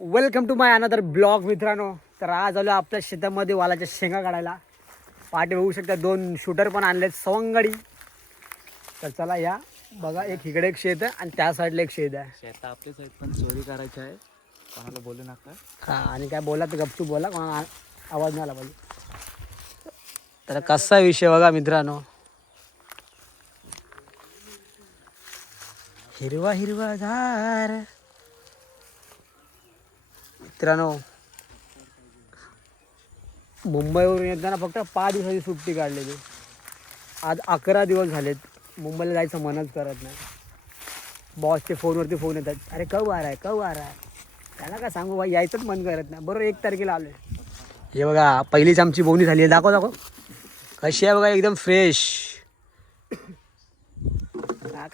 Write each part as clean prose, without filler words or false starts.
Welcome to my another blog मित्रांनो. तर आज आलो आपल्या शेतामध्ये वालाच्या शेंगा काढायला. पाठी बघू शकता 2 शूटर पण आणलेत सवंगडी. तर चला या बघा, एक इकडे एक शेत आहे आणि त्या साईडला एक शेत आहे. शेत आपले साईड पण चोरी करायची आहे, कोणाला बोलू नका. हा, आणि काय बोला तर गपचूप बोला, कोणाला आवाज नाही आला पाहिजे. तर कसा विषय बघा मित्रांनो, हिरवा हिरवा झार. मित्रांनो मुंबईवरून येताना फक्त 5 दिवसाची सुट्टी काढलेली. आज 11 दिवस झालेत. मुंबईला जायचं मनच करत नाही. बॉसचे फोनवरती फोन येतात, अरे कव आ रहा है कव आ रहा है. त्याला काय सांगू बाई, यायचंच मन करत नाही. बरोबर 1 तारखेला आलो आहे. हे बघा पहिलीच आमची बोवणी झाली आहे. दाखव दाखव कशी आहे बघा, एकदम फ्रेश.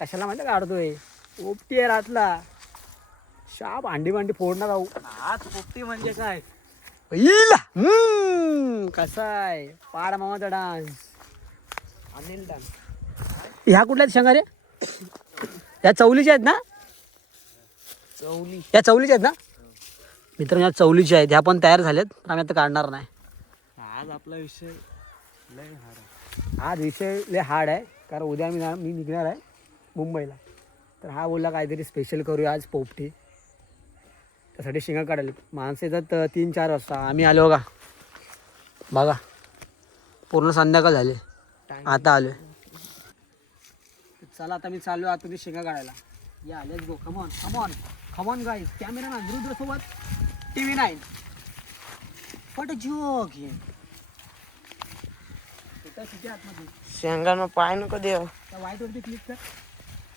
कशाला म्हणतं काढतोय, ओपटी आहे रातला. शाप अंडी भांडी फोडणार आहो. आज पोपटी म्हणजे काय? कसा आहे पाड मामाचा डान्स, अनिल डान्स. ह्या कुठल्या शेंगा रे? या चवलीच्या आहेत ना? चवली या चवलीच्या आहेत ना मित्रांनो? या चवलीच्या आहेत. ह्या पण तयार झाल्यात, पण आम्ही आता काढणार नाही. आज आपला विषय लय हार्ड आहे. आज विषय लय हार्ड आहे, कारण उद्या मी निघणार आहे मुंबईला. तर हा बोलला काहीतरी स्पेशल करूया आज पोपटी. त्यासाठी शेंगा काढायला माणसं येतात 3-4 वाजता. आम्ही आलो बघा बघा, पूर्ण संध्याकाळ झाले, आता आलो. चला आता मी चाललो आता तुम्ही शेंगा काढायला. या let's go, come on come on come on guys. Cameraman Rudra सोबत TV9. What a joke. शेंगानं पाय नको देव. त्या वाईट वरती क्लिक कर.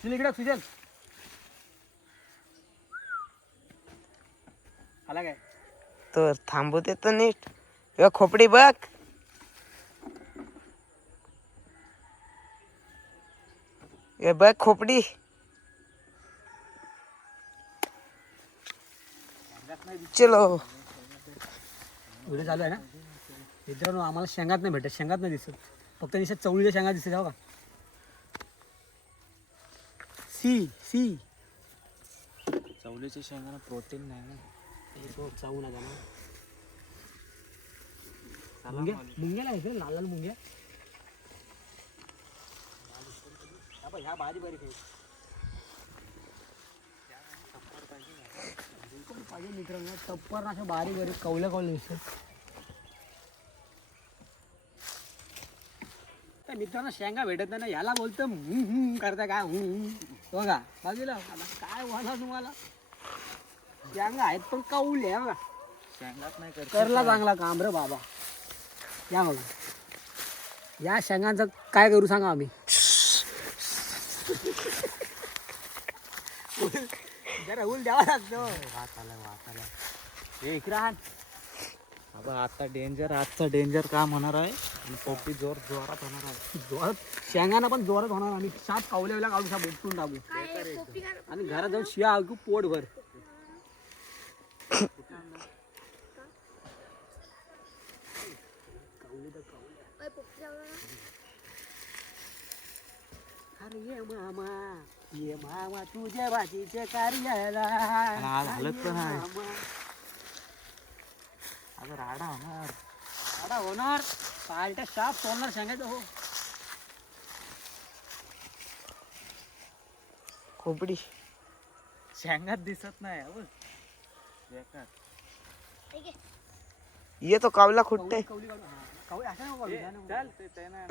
इकडे सुजल आला काय? तर थांबू दे तर नीट. हे खोपडी बघ. हे बघ खोपडी. चलो व्हिडिओ चालू आहे ना मित्रांनो. आम्हाला शेंगात नाही भेटत, शेंगात नाही दिसत, फक्त दिसत चवळीच्या शेंगा दिसत बघा. सी सी चवलीच्या शेंगानं प्रोटीन नाही ना. चावू नका ना. मुंग्या मुंग्याला आहे लाल लाल मुंग्या. ह्या बारीक बारीक आहे. पाहिजे मित्रांनो, टप्पर अशा बारीक बारीक कवल्या कवल्या दिसतात. त्या मित्रांनो शेंगा भेटत नाही ना, ह्याला बोलतं करता काय बघा बाजूला. काय बोला तुम्हाला, शेंगा आहेत पण कवल्या बघा. शेंगात नाही करला चांगला काम रे बाबा. या बघा, या शेंगांचं काय करू सांगा आम्ही. जरा ऊल द्यावा लागतो. वाट आला. हे इकरान बाबा, आता डेंजर, आजचा डेंजर काम होणार आहे. आणि पोपटी जोरात होणार आहे. जोरात शेंगाना पण जोरात होणार. आम्ही साप कावल्याला काढू, साप उपटून टाकू आणि घरात जाऊन शिया ऐकू पोटभर. अरे ये मामा तुझ्या भाजीच्या कार्याला. आज हालत पण आहे. आता राडा होणार. आता होणार पालट्या साप तोडणार शेंगायचं. हो खोपडी शेंगात दिसत नाही. ये तो कावला खुट्टे. कवली काढू. कवली अशा नको काढू. चल ते नाही.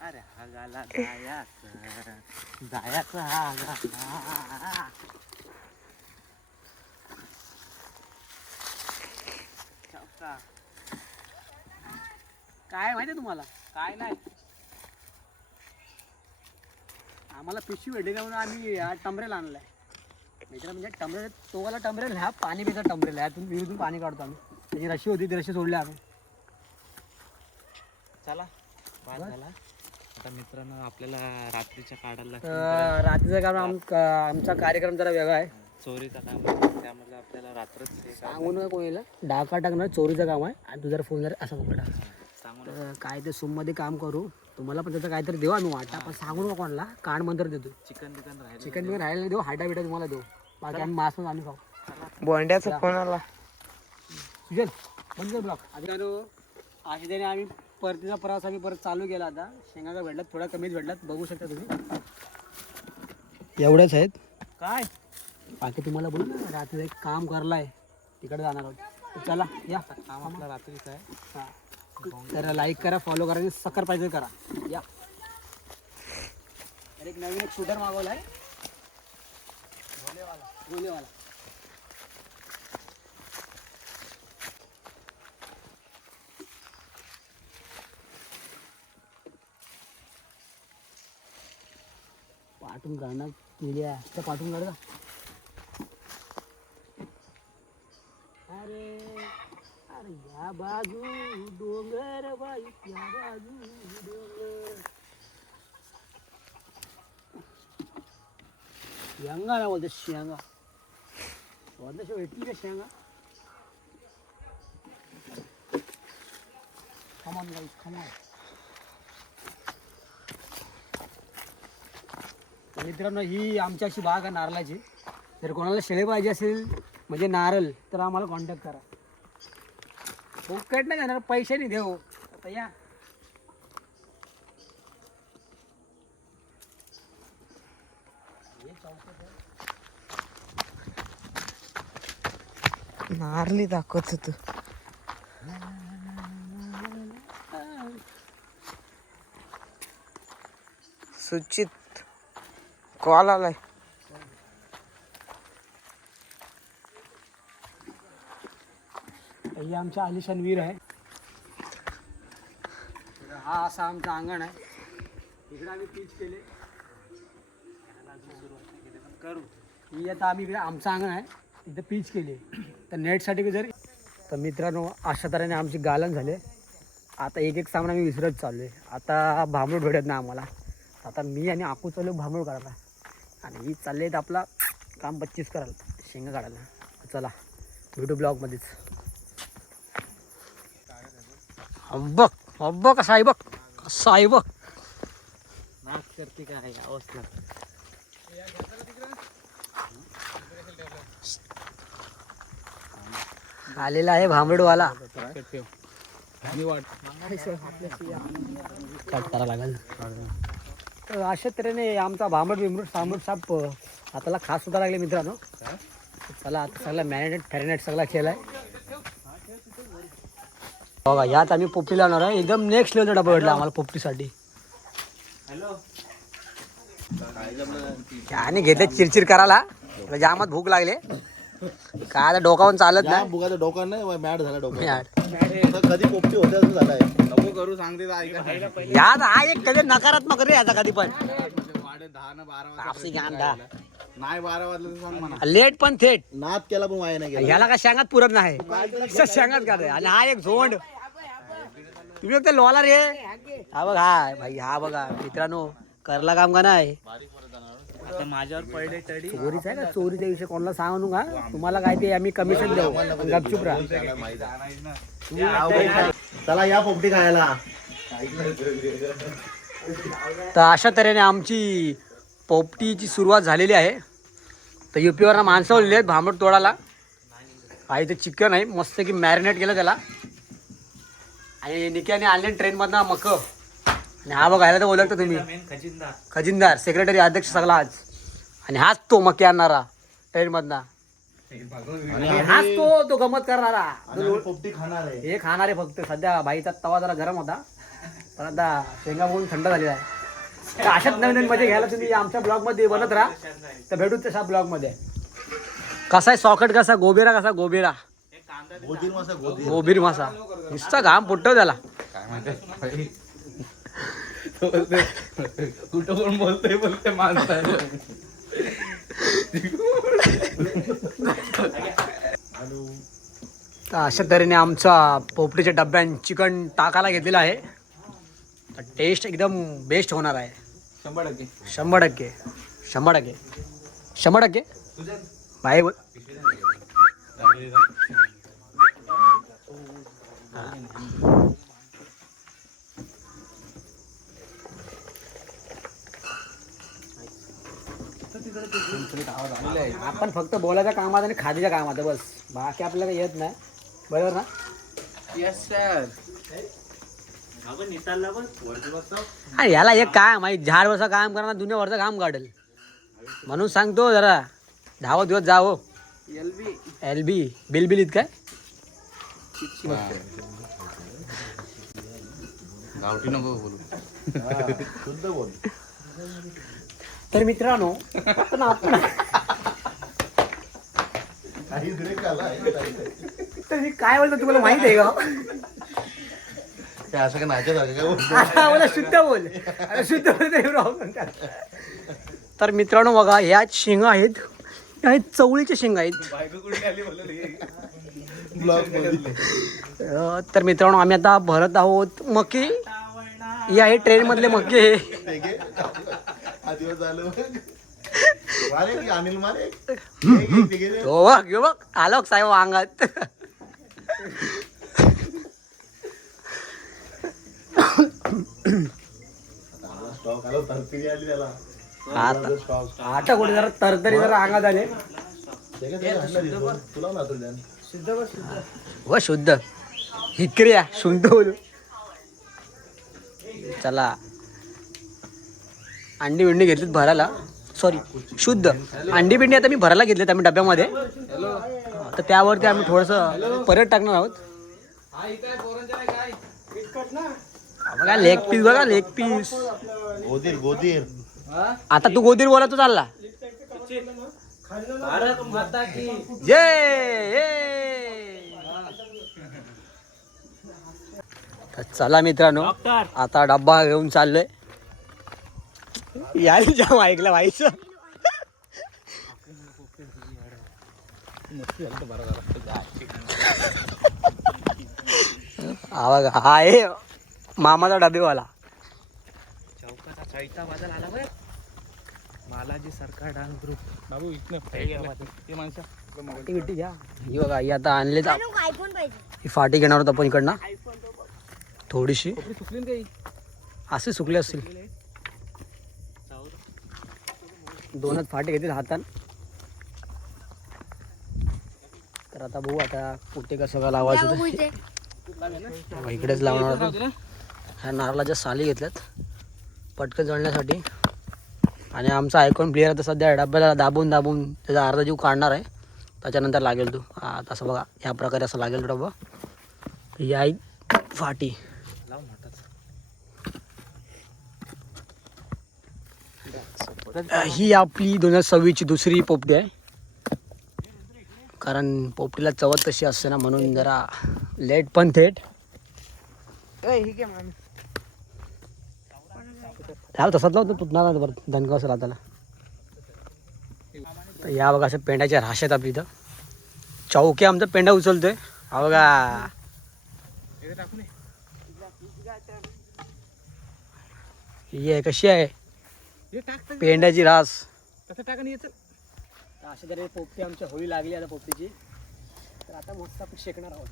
अरे हा गाला जायाचा हा गाला. काय माहिती तुम्हाला, काय नाही. आम्हाला पिशवी भेटली का म्हणून आम्ही टमरेल आणलाय. मित्र म्हणजे टमरेल, तोगाला टमरेल, ह्या पाणी पिता टमरेल. ह्यातून विहिरीतून पाणी काढतो आम्ही. त्याची रशी होती, ती रशी सोडली आम्ही. चला बाद झाला. आता मित्रांनो आपल्याला रात्रीच्या काढायला रात्रीचा काम आमचा कार्यक्रम जरा वेगळा आहे. चोरीचा काम, त्यामुळे आपल्याला रात्रच सांगू नका कोणाला. डाका टाकणार चोरीचं काम आहे. आणि तू जर फोन जर असा पकडा सांगू तर काय ते मध्ये काम करू, तुम्हाला पण त्याचं काहीतरी देऊ आम्ही वाटा, पण सांगू नका कोणाला, कान मंत्र देतो. चिकन बिकन राहिलं चिकन बिकन राहायला देऊ, हाटा बिटा तुम्हाला देऊ, बाकी आम्ही मांस आम्ही खाऊ. बोंड्याचा फोन आला. सुजल बंद कर ब्लॉक. अशा त्याने आम्ही परतीचा प्रवास आम्ही परत चालू केला. आता शेंगा भेटलात, थोडा कमीच भेटलात, बघू शकता तुम्ही. एवढ्याच आहेत काय बाकी तुम्हाला बोलू ना, रात्री एक काम करलाय तिकडे जाणार आहोत. तर चला या. काम आपला रात्रीचं आहे. हा. तर लाईक करा, फॉलो करा आणि सक्कर पाहिजे करा. या. तर एक नवीन एक शूटर मागवला आहे, गोलेवाला. पाठून काढणार केली आहे तर पाठून काढ का. अरे अरे या बाजू डोंगर बाई, या बाजू डोंगर. शेंगा ना बोलते, शेंगा वाटल्याशिवाय भेटली का शेंगा. खमान गाई खमान. मित्रांनो ही आमची अशी बाग आहे नारळाची. जर कोणाला शेळे पाहिजे असेल म्हणजे नारळ, तर आम्हाला कॉन्टॅक्ट करा. फुकट नाही जाणार, पैसे नाही देऊ. आता या. नारली दाखवत होत. सुचित कॉल आलाय. ही आमच्या आलिशान वीर आहे. तर हा असा आमचं अंगण आहे. इकडे आम्ही पीच केले करू. ही आता आम्ही इकडे आमचं अंगण आहे, इथं पीच केली. तर नेटसाठी जर तर मित्रांनो अशा तऱ्हेने आमची गालन झाले. आता एक एक सामान आम्ही विसरत चाललो आहे. आता भांबरूड भेटत नाही आम्हाला. आता मी आणि आकू चाललो भांबरूड काढायला, आणि ही चालले आहेत आपला काम 25 करायला, शेंगा काढायला. चला भेटू ब्लॉगमध्येच. बघ बघ कसा आहे, बघ कसा आहे, बघ नाच करते काय अवस्था. आलेला आहे भांबरूडवाला. कट करा लागेल. तर अशा तऱ्हेने आमचा भांबरूड साप हाताला खास सुद्धा लागले मित्रांनो. चला आता सगळा मॅरिनेट सगळा केलाय बघा. यात आम्ही पोपटी लावणार आहे. एकदम नेक्स्ट लेवलचा डबा भेटला आम्हाला पोपटीसाठी. आणि घेतले चिरचिर करायला, जामात भूक लागले. काय आता डोकावून चालत नाही. बुगाचा डोका नाही, मॅड झाला डोका. यार कधी पोपटी होते असं झालाय. नको करू सांगते यात हा एक कधी नकारात्मक रे याचा कधी पण. 10 नाही 12 वाजलं तर सांग म्हणा. लेट पण थेट. नाद केला पण वाया नाही गेला. ह्याला का शेंगात पुरत नाही, शेंगात काढ. आणि हा एक झोंड. तुम्ही फक्त लोला रे. हा बघ, हा भाई, हा बघा मित्रांनो करला काम का नाही. आता माझ्यावर पडले तडी. चोरीचा आहे का, चोरीचा विषय कोणाला सांगू का. तुम्हाला काय ते आम्ही कमिशन देऊ, गपचूप राहा. चला या पोपटी खायला. तर अशा तऱ्हेने आमची पोपटीची सुरुवात झालेली आहे. तर युपीवरनं माणसं आलेली आहेत भांबरूड तोडायला. काही ते चिकन आहे मस्त की मॅरिनेट केलं त्याला. आणि निक्याने आणले ट्रेनमधनं मक. आणि हा बघायला तर ओळखता तुम्ही, खजिनदार सेक्रेटरी अध्यक्ष सगळा आज. आणि हाच तो मके आणणारा ट्रेनमधनं. हाच तो गमत करणारा. पोपटी खाणार आहे. हे खाणारे फक्त. सध्या बाईचा तवा जरा गरम होता, पण आता शेंगा बघून थंड झालेला आहे. तर अशाच नवीन मजा घ्यायला तुम्ही आमच्या ब्लॉगमध्ये बनत राहा. तर भेटू तशा ब्लॉगमध्ये. कसा आहे सॉकेट, कसा गोबेरा, कसा गोबेरा गोदीर मासा, गोदीर. गोबीर मासा. नुसता घाम फुटतो त्याला. कुठं कोण बोलते माणसं. तर अशा तऱ्हेने आमचा पोपटीच्या डब्यात चिकन टाकायला घेतलेला आहे. तर टेस्ट एकदम बेस्ट होणार आहे. 100%. 100%. 100%. 100%. भाई बोल. आपण फक्त बोलायच्या कामात आणि खादीच्या कामात आहे, बस बाकी आपल्याला काही येत नाही. बरोबर ना? Yes sir. अरे याला एक काम आहे, झाड वर्ष काम करणार दुनिया वर्ष काम काढेल म्हणून सांगतो जरा 10 दिवस जा हो. LB बिलबिलीत काय गावठी नको बोलू. शुद्ध बोल. तर मित्रांनो आपण काही ब्रेक आला तर मी काय बोलतो तुम्हाला माहित आहे का? काय असं काय नाचत आहे काय बोलतो? आता मला शुद्ध बोल. अरे शुद्ध बोल तरी प्रॉब्लेम काय? तर मित्रांनो बघा ह्या शेंगा आहेत, ह्या आहेत चवळीच्या शेंगा आहेत. ब्लॉग मध्ये. तर मित्रांनो आम्ही आता भरत आहोत मके. ही आहे ट्रेन मधले मके. ठीक आहे. हा दिवस झालो. मारे की अनिल मारे. ठीक आहे. हो बघ यो बघ आलोक साहेब अंगात. स्टॉक आलो तरतरी आली त्याला. आता स्टॉक. आता कुठे जरा तरतरी जरा अंगात आले. तुला ना तुला. व शुद्ध हिकऱ्या शुद्ध बोलू. चला अंडी बिंडी घेतलीत भरायला. सॉरी शुद्ध अंडी बिंडी आता मी भरायला घेतलेत आम्ही डब्यामध्ये. तर त्यावरती आम्ही थोडंसं परत टाकणार आहोत. बघा लेग पीस, बघा लेग पीस. गोदीर गोदीर. आता तू गोदीर बोला तू चालला. जय. तर चला मित्रांनो आता डब्बा घेऊन चाललोय. यायला जाम ऐकलं व्हायचं. हा बघा हा आहे मामाचा डबेवाला. चौकाचा चैता वाजल आला बघ. मालाजी सरकार डान्स ग्रुप. बाबू इथनं ते माणसं फाटी घ्या. ही बघा ही आता आणले आयफोन पाहिजे. ही फाटी घेणार होत आपण इकडनं थोडीशी. सुकली काही असे सुकले असतील. 2च फाटे घेतील हातान. तर आता बघू आता कुठे कसं का लावायचं ते. इकडेच लावणार होतो. ह्या नारळाच्या साली घेतल्यात पटकन जळण्यासाठी. आणि आमचा आयकॉन प्लेअर आता सध्या डब्याला दाबून दाबून त्याचा अर्धा जीव काढणार आहे. त्याच्यानंतर लागेल तो तसं बघा ह्या प्रकारे असं लागेल डब्बा. ही आई फाटी. ही आपली 2026ची दुसरी पोपटी आहे. कारण पोपटीला चवत तशी असते ना म्हणून जरा लेट पण थेट. तसाच लावतो तुटणार बरं दणका असं राहताना. तर या बघा अशा पेंड्याच्या राश आहेत आपली इथं. चौकी आमचा पेंडा उचलतोय हा बघा. ही आहे कशी आहे पेंड्याची रास. अशा तरी पोपटी आमच्या होळी लागली आता पोपटीची. तर आता मस्त आपण शेकणार आहोत.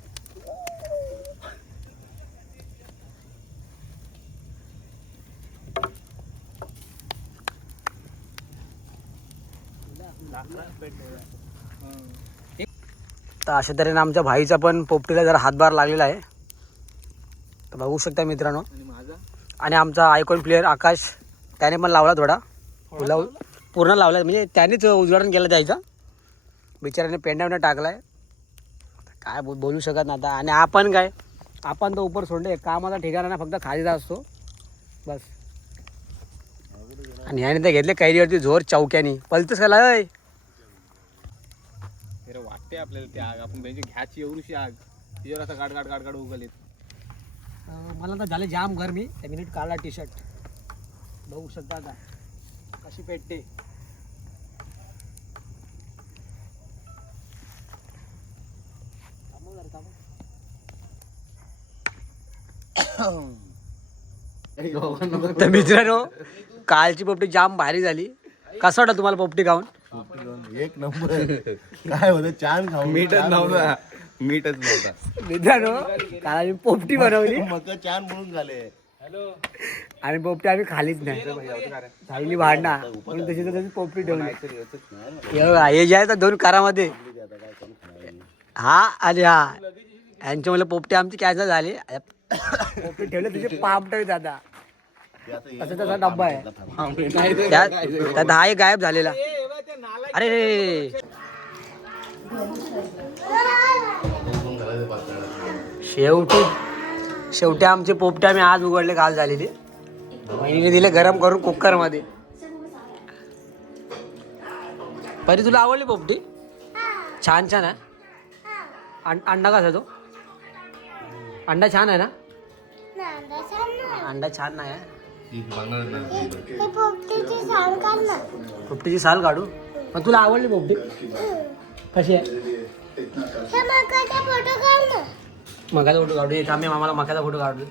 तर अशा तऱ्हेने आमच्या भाईचा पण पोपटीला जरा हातभार लागलेला आहे. तर बघू शकता मित्रांनो. आणि आमचा आयकॉन प्लेअर आकाश त्याने पण लावला थोडा पूर्ण लावला. म्हणजे त्यानेच उद्घाटन केलं त्याचा. बिचाराने पेंड्याने टाकलाय. काय बोलू शकत नाही आता. आणि आपण काय आपण तो उपर सोडले कामाचा ठिकाणा ना फक्त खालीचा असतो बस. आणि ह्याने ते घेतले कैरीवरती जोर चौक्यानी पलतच खाला. वाटते आपल्याला ती आग आपण म्हणजे घ्यायची एवढीशी आग तिच्यावर आता गाड गाड गाड गाड उगलेत. मला तर झाले जाम गरमी. त्या मिनिट काढला टी शर्ट बघू शकता आता कशी पेटते. तर मित्रांनो कालची पोपटी जाम भारी झाली. कसं वाटतं तुम्हाला पोपटी खाऊन? एक नंबर. काय होतं छान खाऊन. मीठच नव्हता. मीठच नव्हता मित्रांनो काल आम्ही पोपटी बनवली. मग छान म्हणून झाले. आणि पोपटी आम्ही खालीच नाही साईली भांडणार म्हणून तशी तर तशी पोपटी ठेवली हे जे आहे तर 2 कारामध्ये हा अरे हा यांच्या मला पोपटी आमची कॅन्सल झाली पोपटी ठेवले तुझे पाप टाक दादा तसा तसा डब्बा आहे त्यात हा एक गायब झालेला अरे रे शेवटी आमचे पोपटे आम्ही आज उघडले काल झालेले बहिणीने दिले गरम करून कुकर मध्ये परी तुला आवडली पोपटी छान छान आहे अंडा कसा तो अंडा छान आहे ना अंडा छान नाही आहे पोपटीची साल काढू पण तुला आवडली पोपटी कशी आहे मकाचा फोटो काढू एक आम्ही मामाला मकाचा फोटो काढला